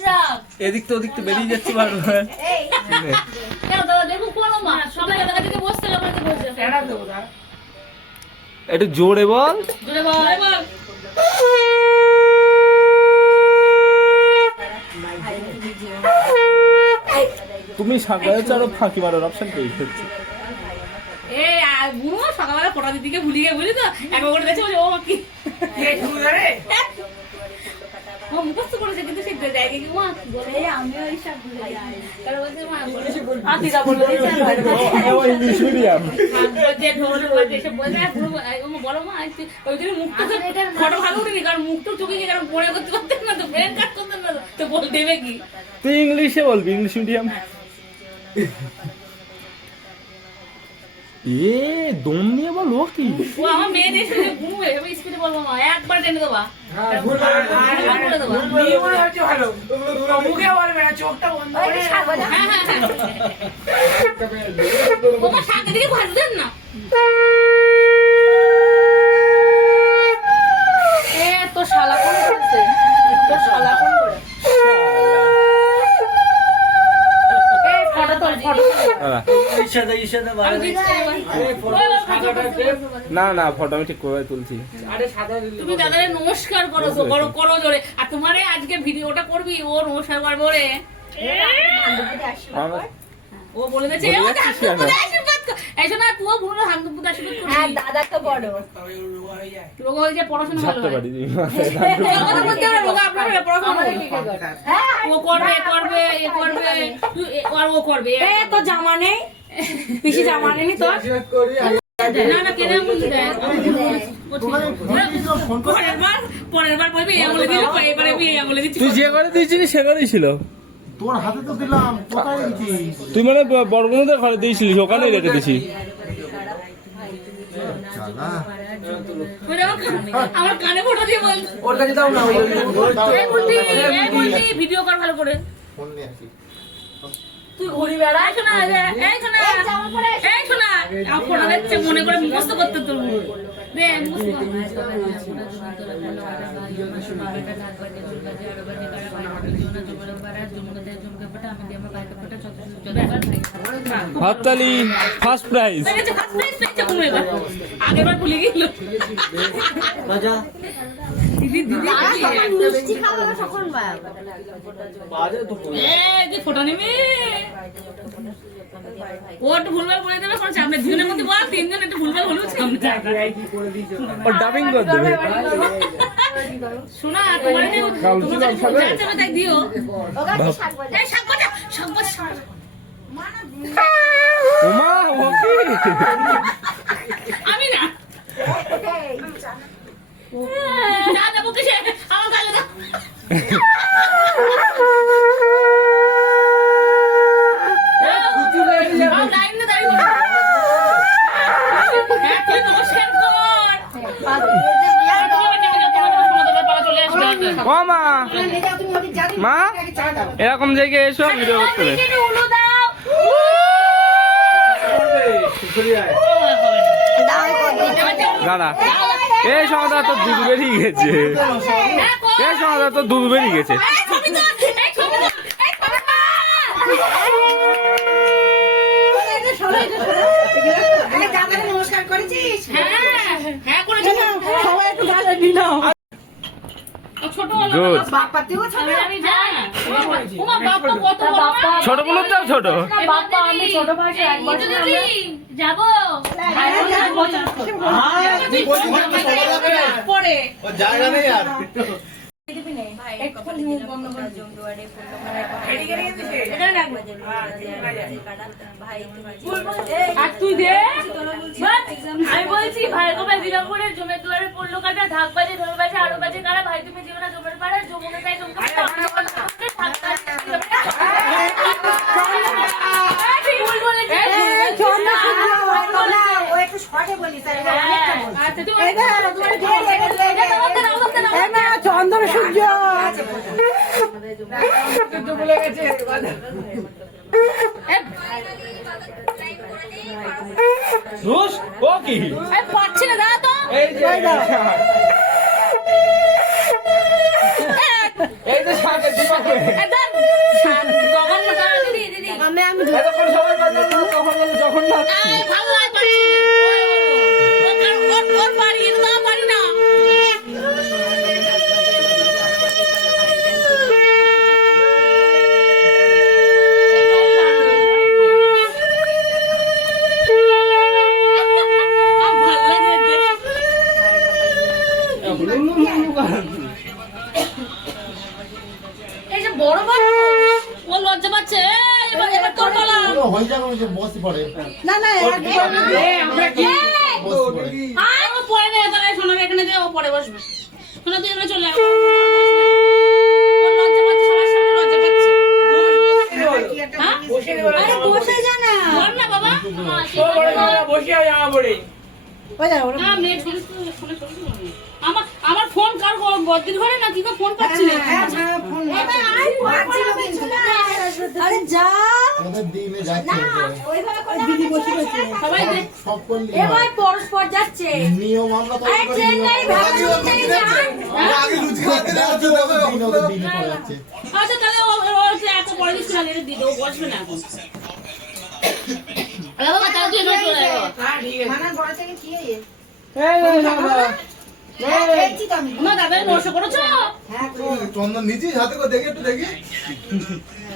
যাক এদিক তো ওদিক তো বেরিয়ে যাচ্ছে বারবার একটু জোরে বল। জোরে বল। বল। তুমি সাঁকড়ায় চারো ফাঁকি মারার অপশন পেয়ে আর বুড়ো সকালবেলা ফোটা দিদিকে ভুলে গিয়ে বুঝলি তো একবার করে দেখছে ও কি? ও মুখস্থ করেছে কিন্তু সে জায়গায় গিয়ে মা বলে? আমিও এইসব ভুলে যাই। কারণ বলছে মা বলে। আর দিদা বলে ইংলিশ মিডিয়াম যে ঢোল বাজে এসব বলে ও বলো মা ওই জন্য মুখটা ফটো ভালো উঠেনি কারণ মুখটা চোখে গিয়ে কারণ পড়ে করতে পারতেন না তো ব্রেন কাট করতেন না তো, তো বল দেবে কি? তুই ইংলিশে বলবি ইংলিশ মিডিয়াম। এ দম নিয়ে বল কি? ও আমার মেয়ে দেশে ঘুমবে আমি স্পিডে বলব মা একবার টেনে দেবা। একবার হ্যাঁ হ্যাঁ হ্যাঁ। তোমার সাথে দিকে ভাজবেন না। এ তো শালা কোন করেছে? তো শালা কোন করে? ফটো তোল ফটো ওই, না না ফটো আমি ঠিক করে তুলছি। তুমি দাদারে নমস্কার করো তো করো করো জোরে। আর তোমারে আজকে ভিডিওটা করবি ও নমস্কার করব রে ও বলে হ্যাঁ করবি। দাদা তো বড়। রোগ হয়ে হয়। হয়। হ্যাঁ জামা নেই? পিসি জামা নেই তোর? না না কেন এমন। পরের বার পরের বলবি দিল এবারে দিচ্ছি তুই যে করে দিয়েছিলি সে করেই ছিল। তোর হাতে তো দিলাম কোথায় তুই মানে বড়গুলোদের ঘরে দিয়েছিলিস ওখানেই রেখে দিছি ওই দেখো, আমার কানে ফটো দিয়ে বল। ওর কাছে দাও না এই বলবি এই বলবি ভিডিও কর ভালো করে। ফোন নিয়ে আসি। তুই ঘুরি বেড়া এই শোনা এই শোনা এই শোনা। আমার ফটো দেখছে মনে করে মুখস্থ করতে তোর দে মুখস্থ হাততালি ফার্স্ট প্রাইজ। আগেরবার ভুলে গেল। ফটো নিবি। ডাবিং করে দেবে। শোনা তোমার দিও। ওমা ও কি আমি না আমার গালে দাও। হ্যাঁ, মা মা এরকম জায়গায় এসো ভিডিও করতে হবে। একটু উলু দাও। দাদা এই সমাদা তো দুধ বেরিয়ে গেছে। এই সমাদা তো দুধ বেরিয়ে গেছে। নমস্কার করেছিস হ্যাঁ, হ্যাঁ। সবাই একটু ভালো ছোট বলুন তো ছোট বাপ্পা, আমি ছোট ভাষা যাব? পরে। আর। তুই দে। আমি বলছি ভাই গোপাল দিলামপুরের জমের দুয়ারে পড়ল কাটা ঢাক বাজে ঢোল বাজে আরও বাজে কারা? ভাই তুমি জীবনে সবাই এবার পরস্পর যাচ্ছে। নিয়ম আমরা আচ্ছা তাহলে ও এত না দিয়ে দেবো বসবে না এখন। বাবা তুই বড় থেকে কি হ্যাঁ চন্দন নিজেই হাতে করে দেখে একটু দেখি।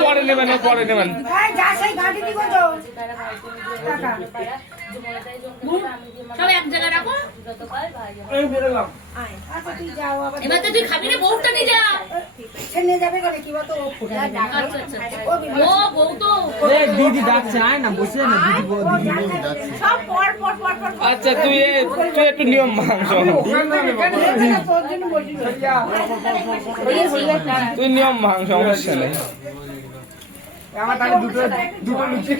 পরে নেবেন পরে নেবেন। সব এক জায়গায় রাখো এবার তো তুই খাবি না বউটা নিয়ে যা আচ্ছা। ও বউ তো দিদি ডাকছে আয় না বসে না দিদি দিদি যাচ্ছে সব পর পর পর পর পর। তুই তুই একটু নিয়ম শোন। তুই নিয়ম ভাঙ সমস্যা নেই আমার তাকে দুটো দুটো লুচি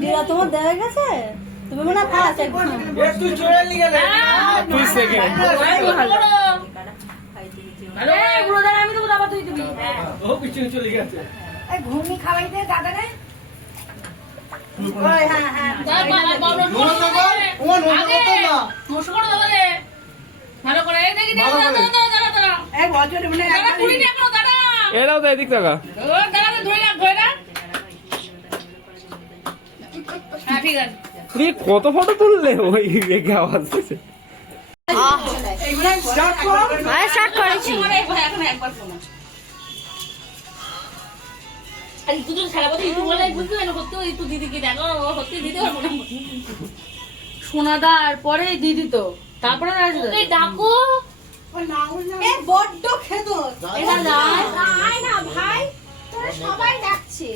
দিদা, তোমার দেখা গেছে? তুমি মনে হয় ফার্স্ট একদম তুই চলে লিগে তুই সেকেন্ড ভালো এই, বুড়ো আমি দেবো, দাবা তুই দিবি। ও পিছনে চলে গেছে। ঘুমি খাওয়াই দে দাদা রে। ওই, হ্যাঁ হ্যাঁ যা বাবা বাবা আগে নষ্ট করো দাদা ভালো করে। এই দেখি দাদা দাদা দাদা দাদা। এই বছরে মানে দাদা কুড়ি টাকা করো দাদা। এরাও তো এদিক টাকা ঠিক আছে। তুই কত ফটো তুললে? ওই রেখে আওয়াজ দিছে। সোনাদার পরে দিদি তো তারপরে ডাকো। বড্ড এটা না ভাই। তোরা সবাই ডাকছে।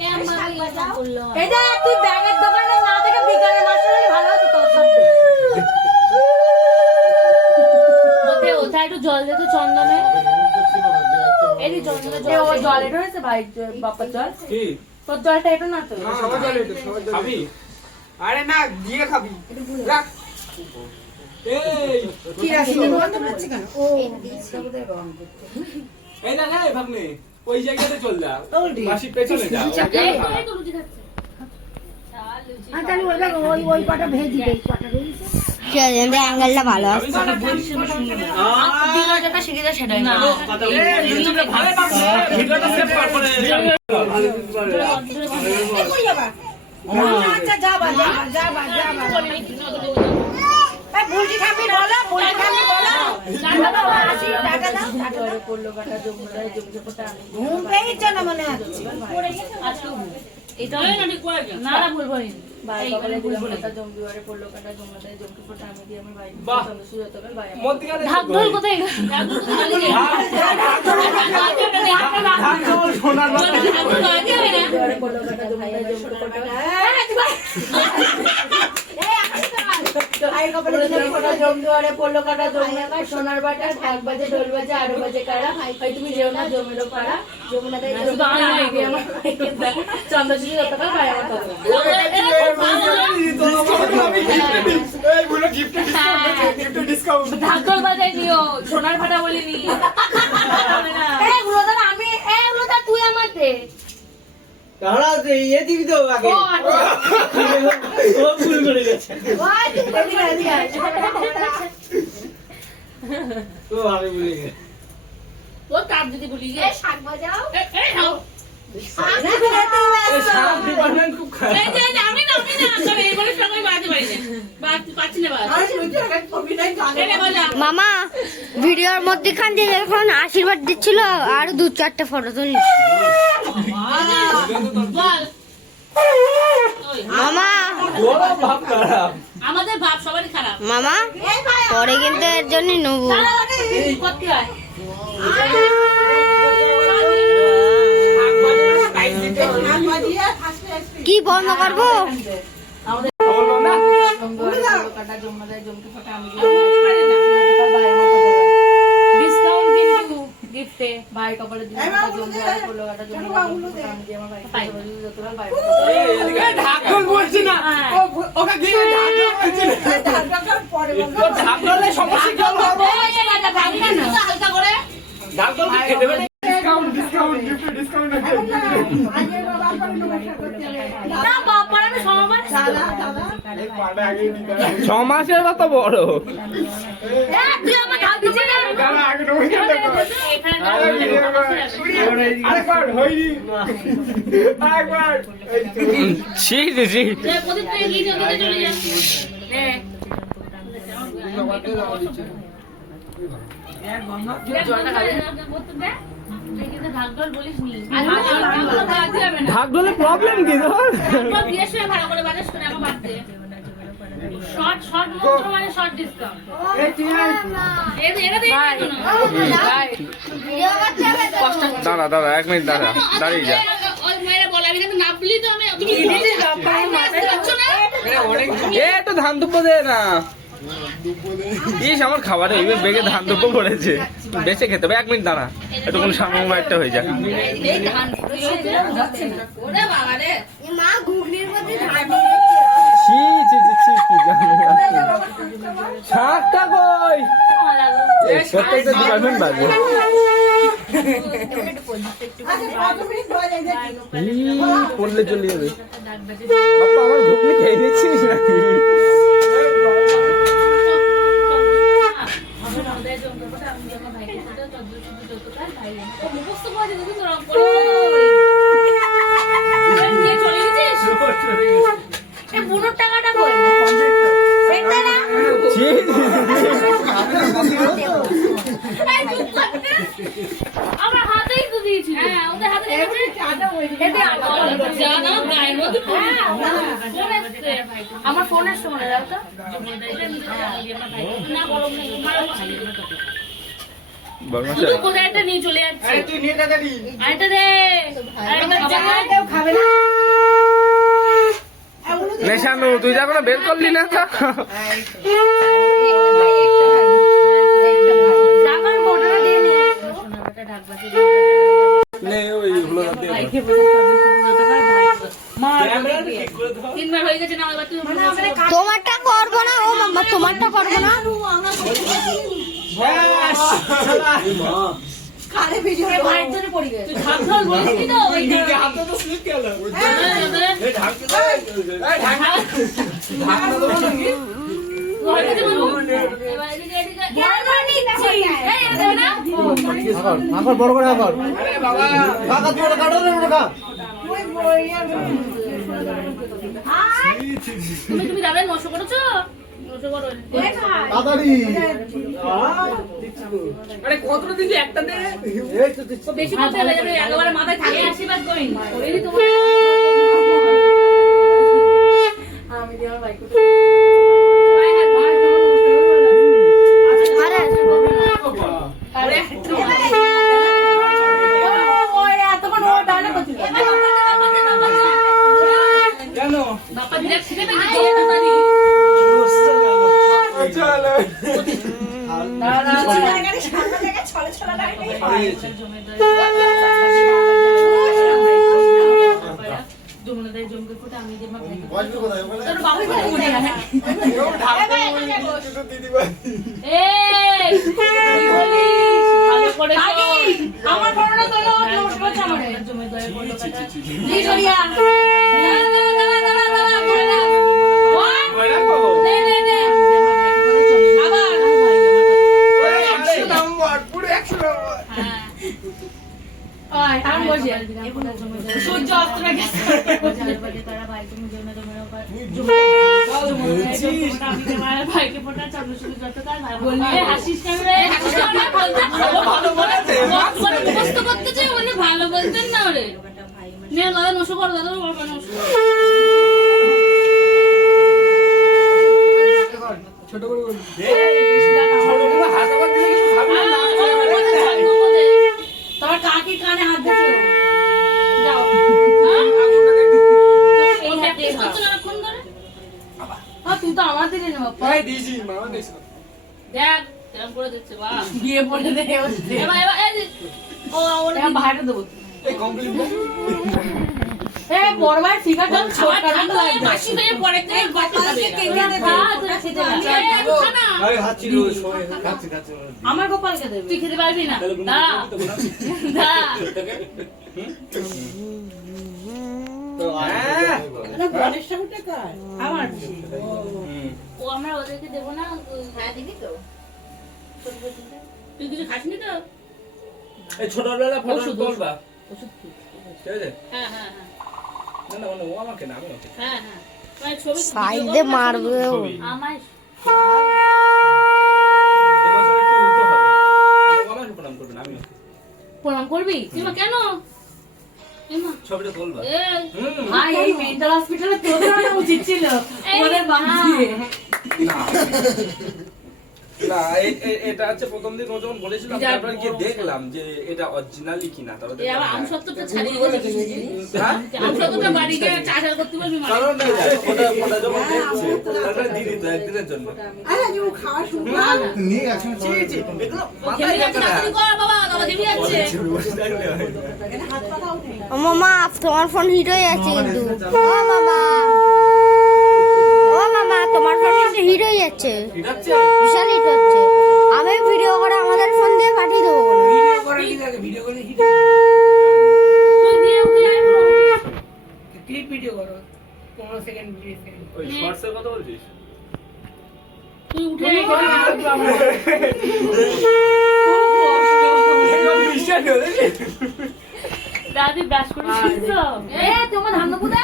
এ আমার ইয়েটা বলল এই যে তুই একটু জল দে চন্দনে এই জল এটা হয়েছে ভাই বাপার জল কি তোর জলটা এটা না তো এটা খাবি আরে না ভাবনি ওই জায়গাতে চল যা। মাসি পেছনে যা এই তো, তো লুচি খাচ্ছে। আর তাহলে ওই দেখো ওই ওই পাটা ভেজি দেই পাটা ভেজি অ্যাঙ্গেলটা ভালো। আচ্ছা যাবা যাবা যাবা যাবা এই বুলটি খাবি বলো বুলটি খাবি বলো। টাকা দাও আসি টাকা দাও ঘুম পেয়েছ না মনে হচ্ছে সোনার ভাইয়ের কপালে জুতো ফোটা জম দুয়ারে পড়ল কাটা জমনা সোনার বাটা ঢাক বাজে ঢোল বাজে আরও বাজে কারা? তুমি যেও না পাড়া। যমুনা তাই। চন্দ্রশ্রী যতটা আমার সোনার ফাটা বলিনি। হবে না। এই গুলোদার আমি এই গুলোদার তুই আমার দে। দাঁড়া, ইয়ে দিবি তো আগে। ও আচ্ছা ভুল করে গেছে। আয়। ও, আমি ভুলে গেছি। ও তার যদি ভুলি গে শাক বাজাও এই, এই, নাও। মামা, ভিডিওর মধ্যেখান দিয়ে যখন আশীর্বাদ দিচ্ছিল, আরও দু চারটে ফটো তুলি মামা। আমাদের সবারই খারাপ মামা, পরে কিন্তু এর জন্যই নেব করতে হয় শাক বাজিয়ে ফার্স্ট এসপি কি বন্ধ করব? ঢাকলে সমস্যা ঢাকল কি খেতে পারে? না বাপার আমি হবে। ছ মাসের মতো বড়। তুই আমার ঢাল দিচ্ছিস না? আগে। আরেকবার, প্রদীপ তুই চলে যাচ্ছিস জলটা খাবে ঢাকঢোল প্রবলেম কি তোর? মানে দাঁড়া দাঁড়া এক মিনিট দাঁড়া দাঁড়িয়ে যা। এ তো ধান দুব্বো দে না। ইস, আমার খাবারে এইবার বেগে ধান দুব্বো পড়েছে বেঁচে খেতে হবে, এক মিনিট দাঁড়া। এটুকুন সামনে একটা হয়ে বাজে। পড়লে চলে যাবে। বাপ্পা খেয়ে নিচ্ছিস মুখস্থ করে দিবি তোরা করে নিয়ে চলে গেছিস এই বুনোর টাকাটা কই দেখতে না ছি, ছি, ছি। এই চুপ করতে। আমার হাতেই তো আমার যা না গায়ের মধ্যে ফোন এসছে। আমার ফোন এসছে মনে রাখতো না কোথায় নিয়ে চলে যাচ্ছে তুই নিয়ে তাড়াতাড়ি। আরেকটা দে আরেকটা জামাই দে কেউ খাবে না নেশানু তুই যা কোনো বের করলি না তো হয়ে তোমারটা করব না ও মাম্মা তোমারটা করব না ব্যাস। কারে ভিডিও ভাইয়ের জন্য পড়ি গেছে। তুই ঢাকঢোল বলিসনি তো ওই নিজে হাতে তো slip গেল। এই ঢাক- এই ঢাক- ঢাকনা তো বলো কি? আরে বাবা, তুমি তুমি দাদা নশো করেছ? করো তাড়াতাড়ি আরে কতটা দিবি? একটা দে। বেশি একেবারে মাথায় থাকে আশীর্বাদ করি ওই তোমার আমি দিয়ে আমার বাইক আরে ওই এতক্ষণ ও ডানা করছিল কেন? বাপা দিলে ছিঁড়ে ফেলছে, দিয়ে তাড়াতাড়ি। বুঝতে না। ছলে ছলে লাগবে যমুনাদের জমকে ফুটে আমি যে আমার ভাইকে বসবে কোথায় ওখানে তোর বাবা কোথায় মনে হয় এরকম ঢাক ঢোল দিদিভাই এই কি বলিস ভালো করে কাকি, আমার ফটোটা তোলো জমি দয়ে করল কাটা সরিয়া হ্যাঁ অস্ত গেছে ভাই তুমি যেও ভালো বলতেন না ওরে দাদা নশো করো দাদা নশো ছোট করে বলবি ছোটগুলো হাত আবার দিলে কিছু খাবে না তোমার কাকি কানে হাত দিয়েছিল যাও হ্যাঁ তুই তো আমার দিয়েছি মামা দেখ এরকম করে দিচ্ছে বাহ বিয়ে পড়ে দে এবার এবার ও ওর এখন দেবো। এই কমপ্লিট এ বড় ভাই ছোট কাটা মাসি খাচ্ছি খাচ্ছি আমার গোপালকে দেবে। তুই খেতে পারবি না? দা দা হ্যাঁ গণেশ ঠাকুরটা কার আমার ও আমরা ওদেরকে দেবো না হ্যাঁ দিবি তো? তুই কিছু খাসনি তো? এই ছোটবেলা ফটো তুলবা। ওষুধ খা। ঠিক আছে। হ্যাঁ হ্যাঁ হ্যাঁ। না না মানে ও আমাকে না আমি ওকে। হ্যাঁ হ্যাঁ। তোমার ছবি সাইড দিয়ে মারবে ও। আমার প্রণাম করবে না আমি ওকে। প্রণাম করবি? এমা কেন? ছবিটা তুলবা ভাই এই মেন্টাল হসপিটালে তোর উচিত ছিল। না। না এটা হচ্ছে প্রথম দিন ও যখন বলেছিলাম তারপর গিয়ে দেখলাম যে এটা অরিজিনালি কিনা তারপর এই আবার আম সত্তরটা ছাড়িয়ে গেছে। হ্যাঁ? আম সত্তরটা বাড়ি গিয়ে চাষার করতে পারবি মানে কারণ না, ওটা ওটা যখন দেখছে তারপরে দিয়ে দিত একদিনের জন্য। নিয়ে আসুন এগুলো ঘেমে যাচ্ছে তাড়াতাড়ি কর বাবা বাবা ঘেমে যাচ্ছে। মামা তোমার ফোন হিট হয়ে যাচ্ছে কিন্তু। মামা ও মামা তোমার ফোন কিন্তু হিট হয়ে যাচ্ছে। বিশাল হিট হচ্ছে। আমি ভিডিও করে আমাদের ফোন দিয়ে পাঠিয়ে দেবো ভিডিও করে করে। ক্লিপ ভিডিও করো। পনেরো সেকেন্ড সেকেন্ড ওই শর্টসের কথা বলছিস? তুই উঠে দাদি করেছিস এ তোমার ধান দেবো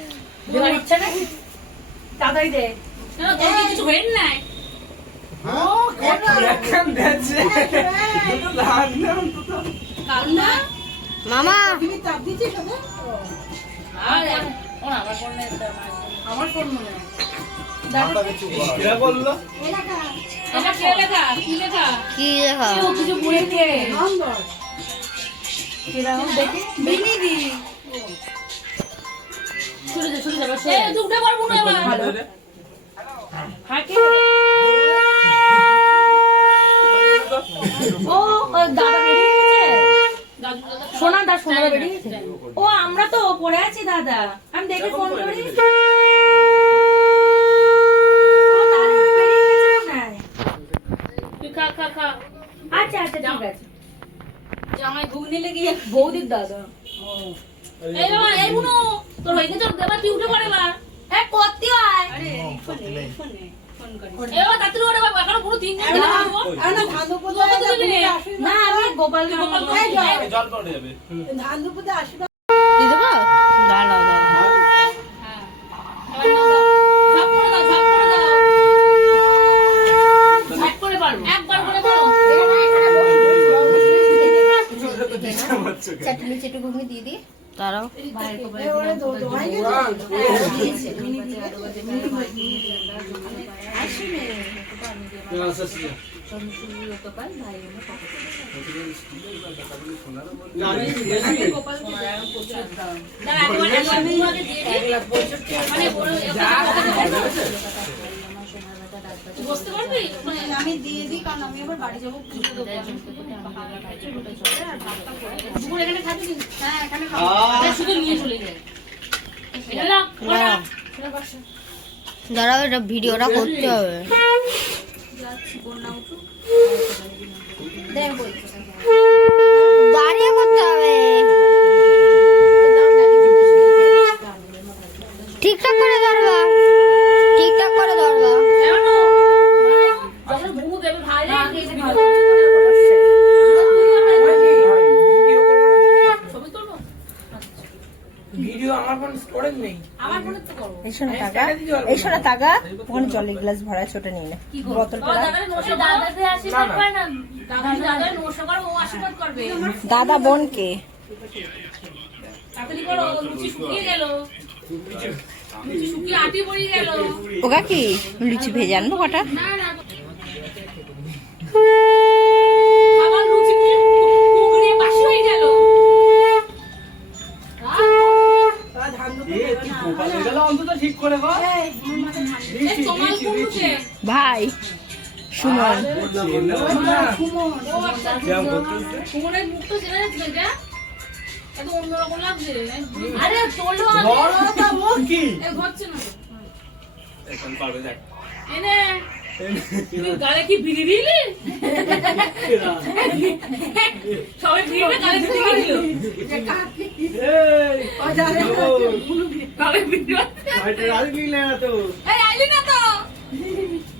দেওয়ার ইচ্ছা নেই? তাড়াতাড়ি দে। কেন তোর কি কিছু হয়েন এখন দেখছে দুটো ধান না অন্তত। কান্না? মামা। আরে ও না আমার ফোন নেই আমার ফোন মনে হয়। কে লেখা? দেখা? ছুটে যা ছুটে যা এ তুই উঠে পারব না এবার। হাঁকে। ও ও দাদা বেরিয়ে গেছে? সোনা দা সোনা দা বেরিয়ে গেছে? ও আমরা তো পড়ে আছি দাদা। আমি দেখে ফোন করি। আচ্ছা আচ্ছা ঠিক আছে। জামাই ঘুগনি লেগে বৌদির দাদা এই বাবা এই বুনো তোর হয়ে গেছে এবার তুই উঠে পড়ে এবার এ করতে হয় এবার তাড়াতাড়ি ওরে বাবা এখনও পুরো তিন দিন ধরে বলব না আমি গোপাল গোপাল এই এই জল। জল পড়ে যাবে দিয়ে দেবো দাঁড়াও দাঁড়াও হ্যাঁ এবার নাও দাও ঝাপ করে দাও ঝাপ করে দাও ঝাপ করে পারব একবার করে দাও ঘুগনি দিয়ে দিই। দাঁড়াও। মানে বসতে পারবি? মানে আমি দিয়ে দিই কারণ আমি আবার বাড়ি যাব পুজো দেবো দুপুর এখানে খাবি হ্যাঁ এখানে শুধু নিয়ে চলে যাই দাঁড়াও এটা ভিডিওটা করতে হবে। দাঁড়িয়ে করতে হবে। ঠিকঠাক করে ধরবা। ঠিকঠাক করে ধরবা এমনও যখন ভুমু দেবে ভাই ছবি তুলবো ভিডিও আমার ফোন স্টোরেজ নেই আমার ফোনে তো করব এই শোনা টাকা এই শোনা টাকা ওখানে জলের গ্লাস ভরা আছে ওটা নিয়ে নে। বোতলটা দাদা দাদারে নমস্কার করো ও আশীর্বাদ করবে। দাদা গালে কি বিড়ি দিলি? সবাই ভিড়বে গালে দিল। না তো এই বাবা তুই গাড়িতে দে বসে রয়েছিস কেন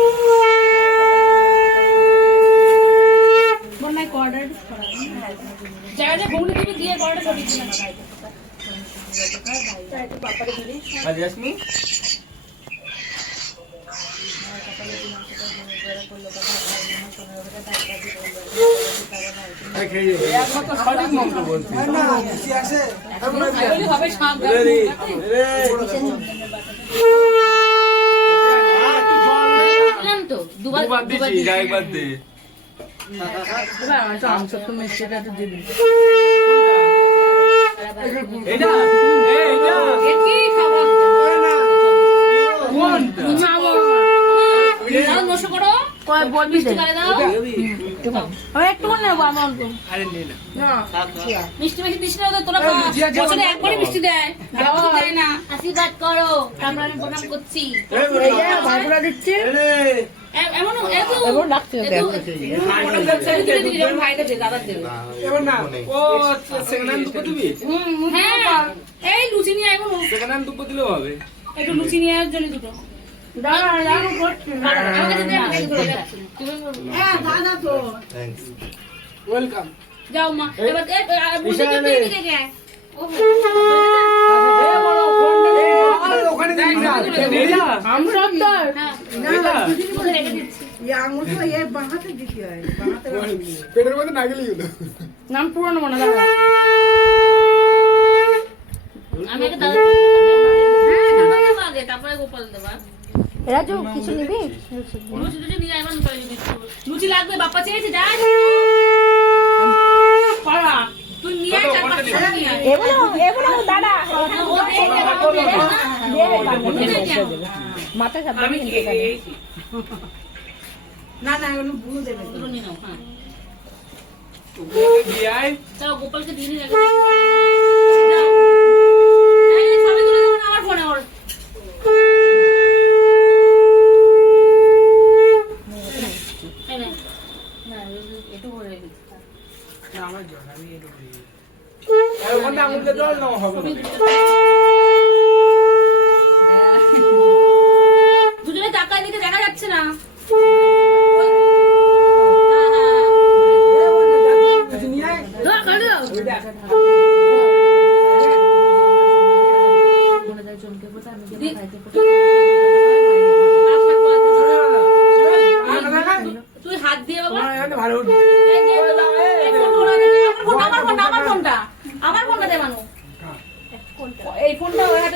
যা, দেবো দিয়ে একমাত্র সঠিক মন্ত্র বলছি। বলি হবে তো এটা এটা কি খাবার দাও নশো করো মিষ্টি করে দাও একটু নেব আমার আরে নে না মিষ্টি মিষ্টি দিস না ওদের, তোরা। বছরে একবারই মিষ্টি দেয় দেয় না আশীর্বাদ করো তারপর প্রণাম করছি ভাইগুলা দিচ্ছে এ- এমন দাদা দেবে এবার না ও সেকেন্ড হ্যান্ড দুটো দিবি হ্যাঁ। এই লুচি নিয়ে আইবো সেখানে আমি দুপুর দিলেও হবে। একটু লুচি নিয়ে আয় জন্য দুটো। ওয়েলকাম যাও মা এবার ওখানে হ্যাঁ। পেটের মধ্যে না হলো। নাম পুরনো মনে দাদা আমি আগে দাদা হ্যাঁ দাদা দেবো আগে তারপরে গোপাল দেবা এরা কিছু নিবি লুচি লাগবে বাপ্পা চেয়েছে যা। পাড়া তুই নিয়ে আয় চার পাঁচটা নিয়ে আয় এগুলো এগুলো দাদা। মাথা সাবধানে না না এগুলো বুঝু দেবে। নিয়ে নাও, হ্যাঁ। গোপালকে দিয়ে নিয়ে যাবে। যাও। এই, ছবি তুলে দেবো না আমার ফোনে ওর। এই নে। না, একটু ভরে রেখেছি। জল হবে দুজনে টাকা দিকে দেখা যাচ্ছে না। দাও, কাটে দাও। দি- তুই হাত এই নে তুই বল ছবি তুলে দে, করে ছবি দে। তারপর ও জমাতে ছাড়বে। ও বাবুর মধ্যে চোখ তাকাচ্ছে, ও চোখ তাকাচ্ছে ভয়ে। তুই ভুল হয়ে যায় চোখ দেখা আমি হাসাবো না চোখ তাকাইয়ে তারপরে হলো ভালো করে ছবি তুলে নিয়ে আসি হ্যাঁ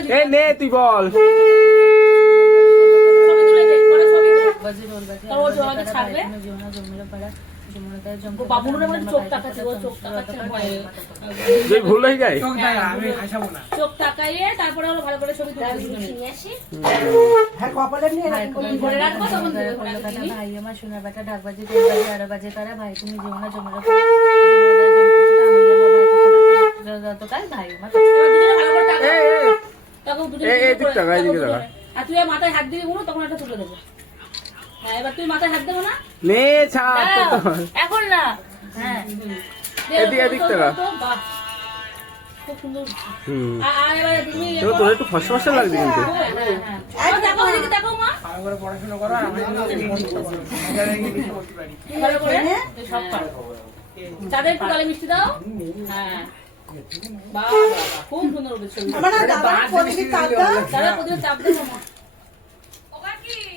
তুমি। ভাই আমার সোনার বাটা ঢাক বাজে তারা ভাই তুমি যেও না গতকাল ভাই আমার এবার দুজনে ভালো করে তাকাও। এই, এই, তাকাও, দুজনে এই, এই, দুজনে দিক তাকাও আর তুই মাথায় হাত দিবি উনো তখন একটা তুলে দেবো। হ্যাঁ এবার তুই মাথায় হাত দেবো না? নে ছাড়। এখন না। হ্যাঁ। এদিক এদিকে পড়াশোনা করো একটু গালে মিষ্টি দাও। হ্যাঁ।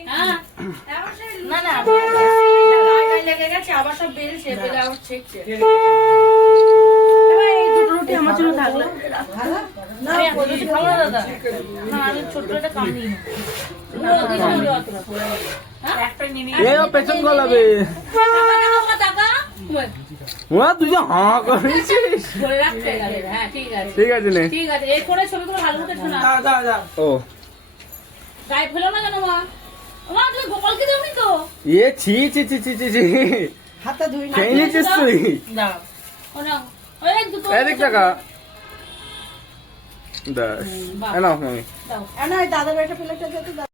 হ্যাঁ আবার সব বেড়েছে বেরিয়ে আবার ছেড়ছে এই দুটো রুটি আমার জন্য থাকল আরে, আমি বেশি খাব না দাদা। না আমি ছোট্ট একটা কাম নিই না ওগুলো দিস না, ওগুলো অতটা। হ্যাঁ? এ হ্যাঁ ঠিক আছে। ঠিক আছে নে। ভালো শোনা। ও। গায়ে ফেলো না কেন মা? মা তুমি গোপালকে দেবনি তো? ছি ছি ছি ছি ছি ছি। হাতটা ধুই না। খেয়ে নিচ্ছিস তুই? দাঁড়াও ও না এদিক টাকা দাস এ নাও মামি। দাদার প্লেটটা দাও।